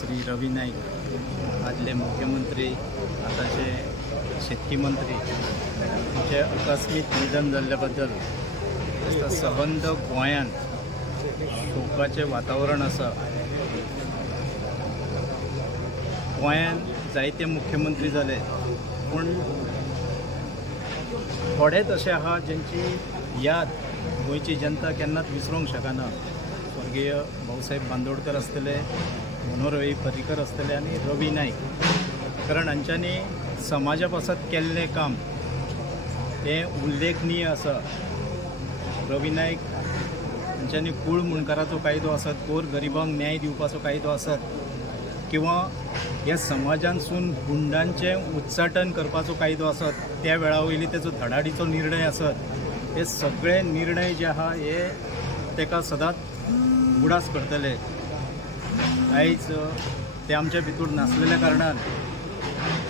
श्री रवी नाईक आदले मुख्यमंत्री आताचे शेतकी मंत्री हांचे अकस्मित निधन जाल्ल्या बद्दल सबंद गोंयांत शोकाचें वातावरण आसा। गोंयांत जायते मुख्यमंत्री जाले पूण थोडेच अशे आहा ज्यांची याद गोंयची जनता केन्नाच विसरूंक शकना। स्वर्गीय भाऊसाहेब बांदोडकर आसतले, मनोहर पर्रीकर आसतले आनी रवी नाईक, कारण हांच्यांनी समाजा पासत केल्लें काम हें उल्लेखनीय आसा। रवी नाईक हांच्यांनी कूळ मुणकाराचो कायदो आसत, गोर गरिबांक न्याय दिवपाचो कायदो आसत, किंवा ह्या समाजांसून गुंडांचें उच्चाटन करपाचो कायदो आसत, त्या वेळा वयली तेचो धडाडीचो निर्णय आसत, हे सगळे निर्णय जे आहा हे तेका सदांच उगडास करतले। आयज ते आमच्या भितर नासलेल्या कारणान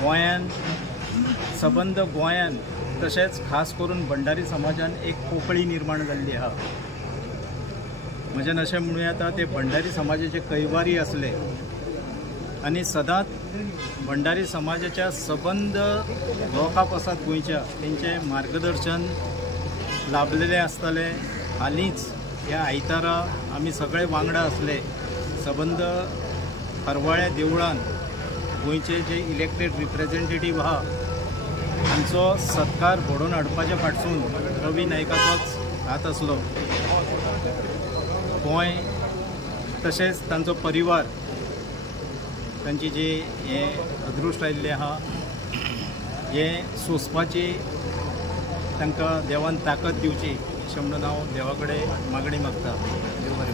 गोंयांत सबंद गोंयांत तशेंच खास करून भंडारी समाजान एक पोकळी निर्माण जाल्ली आहा। म्हज्यान अशें म्हणूं येता ते भंडारी समाजाचे कैवारी आसले आनी सदांच भंडारी समाजाच्या सबंद लोकांक आसात गोंयच्या तेंचे मार्गदर्शन लाभलेले आसतले। हालींच ह्या आयतारा आमी सगळे वांगडा आसले सबंद हरवाळ्या देवळान गोंयचे जे इलेक्टेड रिप्रेझेंटेटीव आहा हांचो सत्कार घडोवन हाडपाच्या फाटसून रवी नायकाचोच हात आसलो। गोंय तशेंच तांचो परिवार तांची जी हे अदृश्ट आयिल्लें आहा हे सोंसपाची तांकां देवान ताकद दिवची अशें म्हणून हांव देवा कडेन मागणी मागता। देव बरें